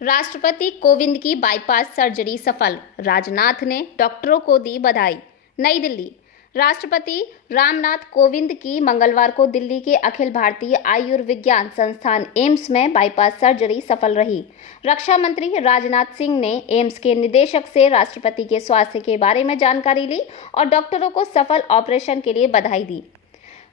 राष्ट्रपति कोविंद की bypass surgery सफल, राजनाथ ने डॉक्टरों को दी बधाई। नई दिल्ली। राष्ट्रपति रामनाथ कोविंद की मंगलवार को दिल्ली के अखिल भारतीय आयुर्विज्ञान संस्थान एम्स में बाईपास सर्जरी सफल रही। रक्षा मंत्री राजनाथ सिंह ने एम्स के निदेशक से राष्ट्रपति के स्वास्थ्य के बारे में जानकारी ली और डॉक्टरों को सफल ऑपरेशन के लिए बधाई दी।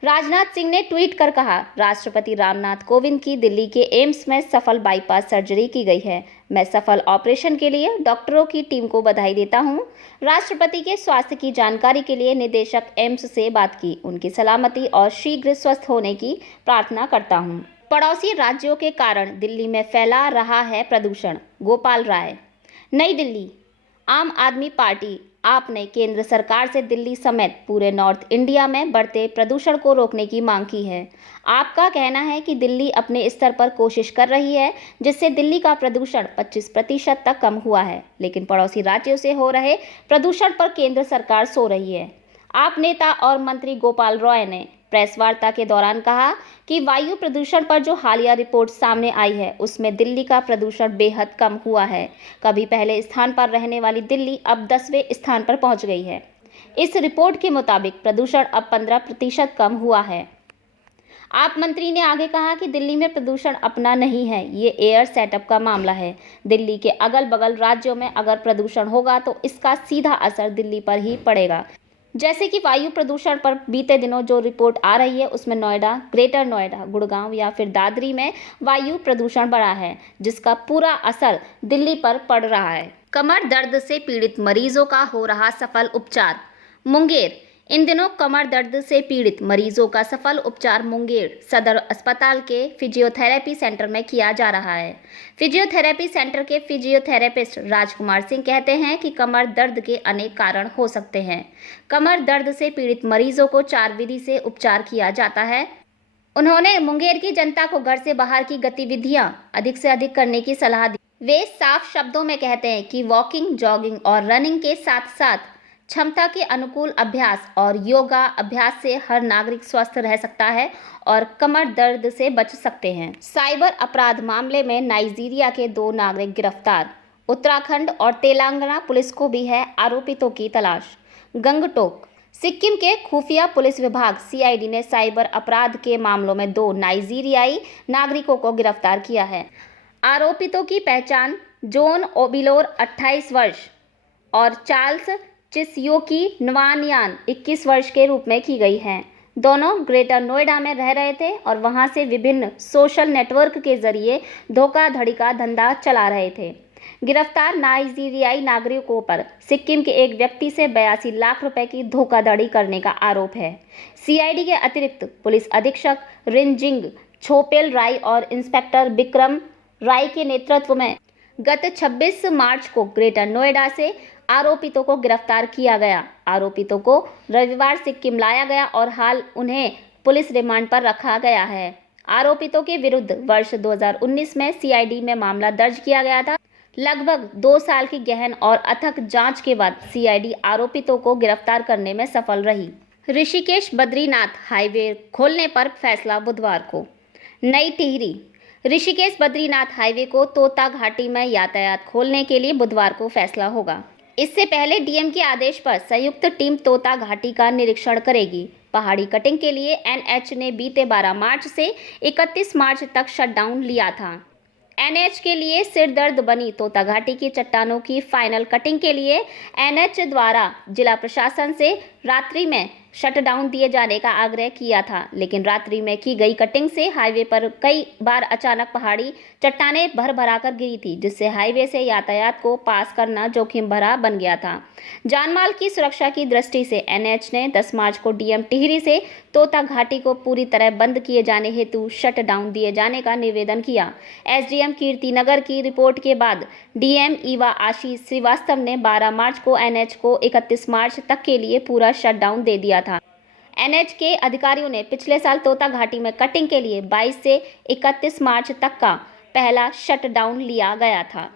राजनाथ सिंह ने ट्वीट कर कहा, राष्ट्रपति रामनाथ कोविंद की दिल्ली के एम्स में सफल बाईपास सर्जरी की गई है। मैं सफल ऑपरेशन के लिए डॉक्टरों की टीम को बधाई देता हूं। राष्ट्रपति के स्वास्थ्य की जानकारी के लिए निदेशक एम्स से बात की। उनकी सलामती और शीघ्र स्वस्थ होने की प्रार्थना करता हूं। पड़ोसी राज्यों के कारण दिल्ली में फैला रहा है प्रदूषण, गोपाल राय। नई दिल्ली। आम आदमी पार्टी आप ने केंद्र सरकार से दिल्ली समेत पूरे नॉर्थ इंडिया में बढ़ते प्रदूषण को रोकने की मांग की है। आपका कहना है कि दिल्ली अपने स्तर पर कोशिश कर रही है, जिससे दिल्ली का प्रदूषण 25% तक कम हुआ है, लेकिन पड़ोसी राज्यों से हो रहे प्रदूषण पर केंद्र सरकार सो रही है। आप नेता और मंत्री गोपाल रॉय ने प्रेस वार्ता के दौरान कहा कि वायु प्रदूषण पर जो हालिया रिपोर्ट सामने आई है, उसमें दिल्ली का प्रदूषण बेहद कम हुआ है। कभी पहले स्थान पर रहने वाली दिल्ली अब 10वें स्थान पर पहुंच गई है। इस रिपोर्ट के मुताबिक प्रदूषण अब 15% कम हुआ है। आप मंत्री ने आगे कहा कि दिल्ली में प्रदूषण अपना नहीं है, ये एयर सेटअप का मामला है। दिल्ली के अगल बगल राज्यों में अगर प्रदूषण होगा तो इसका सीधा असर दिल्ली पर ही पड़ेगा। जैसे कि वायु प्रदूषण पर बीते दिनों जो रिपोर्ट आ रही है, उसमें नोएडा, ग्रेटर नोएडा, गुड़गांव या फिर दादरी में वायु प्रदूषण बढ़ा है, जिसका पूरा असर दिल्ली पर पड़ रहा है। कमर दर्द से पीड़ित मरीजों का हो रहा सफल उपचार। मुंगेर। इन दिनों कमर दर्द से पीड़ित मरीजों का सफल उपचार मुंगेर सदर अस्पताल के फिजियोथेरेपी सेंटर में किया जा रहा है। फिजियोथेरेपी सेंटर के फिजियोथेरेपिस्ट राजकुमार सिंह कहते हैं कि कमर दर्द के अनेक कारण हो सकते हैं। कमर दर्द से पीड़ित मरीजों को 4 विधि से उपचार किया जाता है। उन्होंने मुंगेर की जनता को घर से बाहर की गतिविधियां अधिक से अधिक करने की सलाह दी। वे साफ शब्दों में कहते हैं कि वॉकिंग, जॉगिंग और रनिंग के साथ साथ क्षमता के अनुकूल अभ्यास और योगा अभ्यास से हर नागरिक स्वस्थ रह सकता है और कमर दर्द से बच सकते हैं। साइबर अपराध मामले में नाइजीरिया के 2 नागरिक गिरफ्तार। उत्तराखंड और तेलंगाना पुलिस को भी है आरोपितों की तलाश। गंगटोक। सिक्किम के खुफिया पुलिस विभाग सीआईडी ने साइबर अपराध के मामलों में 2 नाइजीरियाई नागरिकों को गिरफ्तार किया है। आरोपितों की पहचान जोन ओबिलोर 28 वर्ष और चार्ल्स चिस्योकी नवानियान 21 वर्ष के रूप में की गई है। दोनों ग्रेटर नोएडा में रह रहे थे और वहां से विभिन्न सोशल नेटवर्क के जरिए धोखाधड़ी का धंधा चला रहे थे। गिरफ्तार नाइजीरियाई नागरिकों पर सिक्किम के एक व्यक्ति से 82 लाख रुपए की धोखाधड़ी करने का आरोप है। सीआईडी के अतिरिक्त पुलिस अधीक्षक रिनजिंग छोपेल राय और इंस्पेक्टर विक्रम राय के नेतृत्व में गत 26 मार्च को ग्रेटर नोएडा से आरोपितों को गिरफ्तार किया गया। आरोपितों को रविवार सिक्किम लाया गया और हाल उन्हें पुलिस रिमांड पर रखा गया है। आरोपितों के विरुद्ध वर्ष 2019 में सीआईडी में मामला दर्ज किया गया था। लगभग 2 साल की गहन और अथक जांच के बाद सीआईडी आरोपितों को गिरफ्तार करने में सफल रही। ऋषिकेश बद्रीनाथ हाईवे खोलने पर फैसला बुधवार को। नई टिहरी। ऋषिकेश बद्रीनाथ हाईवे को तोता घाटी में यातायात खोलने के लिए बुधवार को फैसला होगा। इससे पहले डीएम के आदेश पर संयुक्त टीम तोता घाटी का निरीक्षण करेगी। पहाड़ी कटिंग के लिए एनएच ने बीते 12 मार्च से 31 मार्च तक शटडाउन लिया था। एनएच के लिए सिरदर्द बनी तोता घाटी की चट्टानों की फाइनल कटिंग के लिए एनएच द्वारा जिला प्रशासन से रात्रि में शटडाउन दिए जाने का आग्रह किया था, लेकिन रात्रि में की गई कटिंग से हाईवे पर कई बार अचानक पहाड़ी चट्टानें भर कर गिरी थी, जिससे हाईवे से यातायात को पास करना जोखिम भरा बन गया था। जानमाल की सुरक्षा की दृष्टि से एनएच ने 10 मार्च को डीएम टिहरी से तोता घाटी को पूरी तरह बंद किए जाने हेतु शटडाउन दिए जाने का निवेदन किया। एसडीएम कीर्तिनगर की रिपोर्ट के बाद डीएम ईवा आशीष श्रीवास्तव ने 12 मार्च को एनएच को 31 मार्च तक के लिए पूरा शटडाउन दे दिया था। एनएच के अधिकारियों ने पिछले साल तोता घाटी में कटिंग के लिए 22 से 31 मार्च तक का पहला शटडाउन लिया गया था।